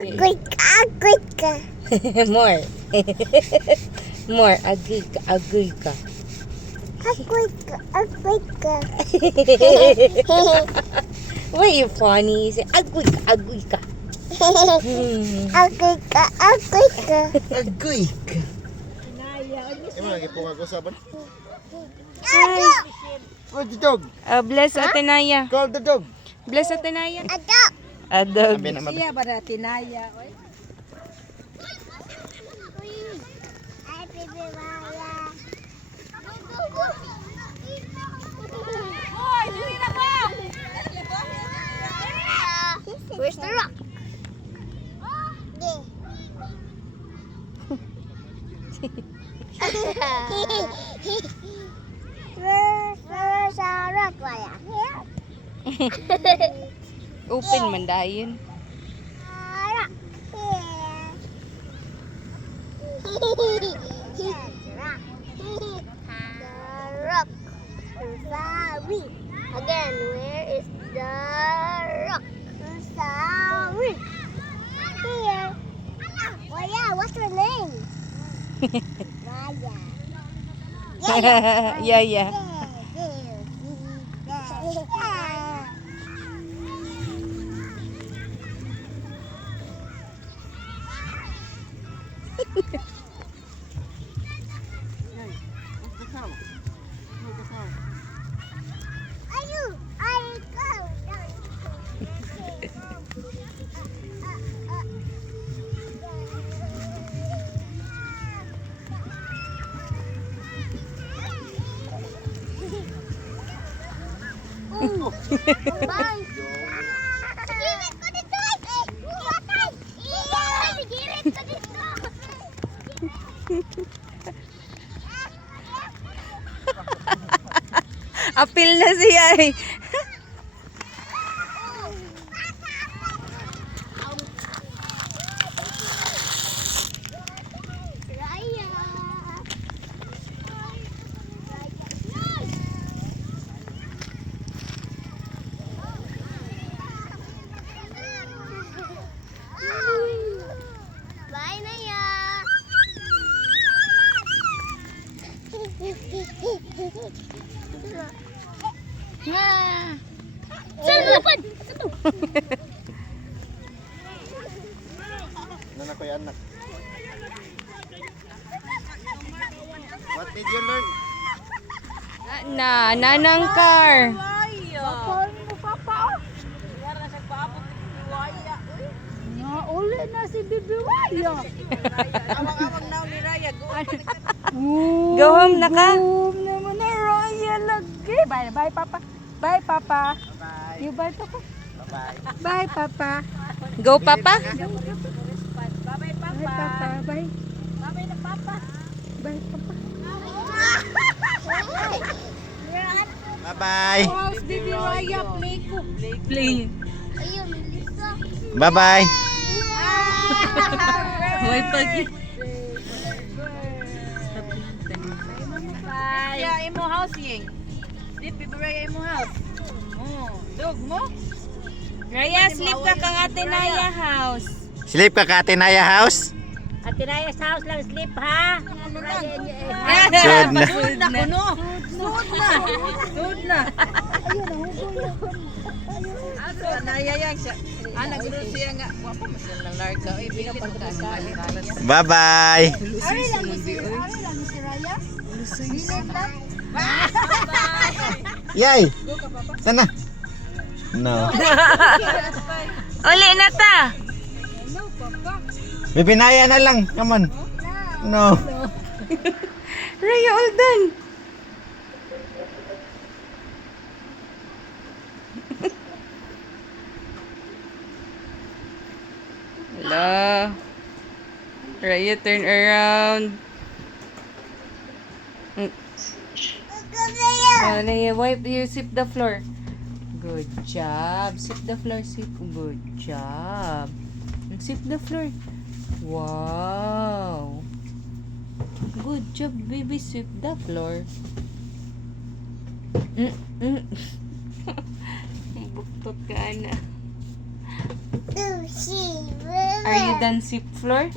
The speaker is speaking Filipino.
Agoy ka. More. More. Agoy ka. Agoy ka. Agoy ka. Why you funny? Say, agoy ka. Agoy ka. Agoy ka. Agoy ka. Ano lagi po kag-usapan? Hi. Where's the dog? Bless Atenaya. Call the dog. Bless Atenaya. Adok. Adog. Mabi na mabi. Siya ba na tinaya? Oy. Ay, baby, wala. Hoy, dili na ba? Where's the rock? Where's the rock? Wala. Open man dayon. Rock. The rock. Sorry. Again, where is the rock? Sorry. Here. Oh yeah, what's her name? Maya. Yeah, yeah. Bye. Girit ko dito. Patay. Girit ko dito. Apil na siya eh. Raya. Bye, Naya. Saan lapad? Nana ko yan anak. What did you learn? Nanang car. Bakal mo papa. Wala na siya paabot ni Biwaya. Na uli na si Bibiwaya. Awang-awang na ni Raya. Go home na ka. Home naman na Raya lagi. Bye bye papa. Bye papa. Bye. You bye papa. Bye. Bye papa. Go, Papa. Bye bye papa. Bye papa. Bye. Bye na papa. Bye papa. Bye. How's Bibiwaya play ko? Play. Ayun, Lisa. Bye bye. May pag... Bye. Yeah, imo house yeng. Di Bibiwaya imo house. Oh, dog mo? Raya, sleep ka kang Atenaya house. Sleep ka ka Atenaya house? At tinayas house lang sleep ha. Ano lang? Sud na. Sud na kuno. Sud na. Sud na. Asa na yayang siya. Ana gud siya nga. Wa pa mas lang larga. Oy bilang pagkakali. Bye bye. Ari lang si Raya. Bilit lang. Yay. Sana. No. Uli na ta. Bibinaya na lang. Come on. No. Raya, all done. Hello. Raya, turn around. Raya, wipe you, sweep the floor. Good job. Sweep the floor, sweep. Good job. Sweep the floor. Wow. Good job, baby. Sweep the floor. Buktot ka na. Sushi. Are you done sweep floor?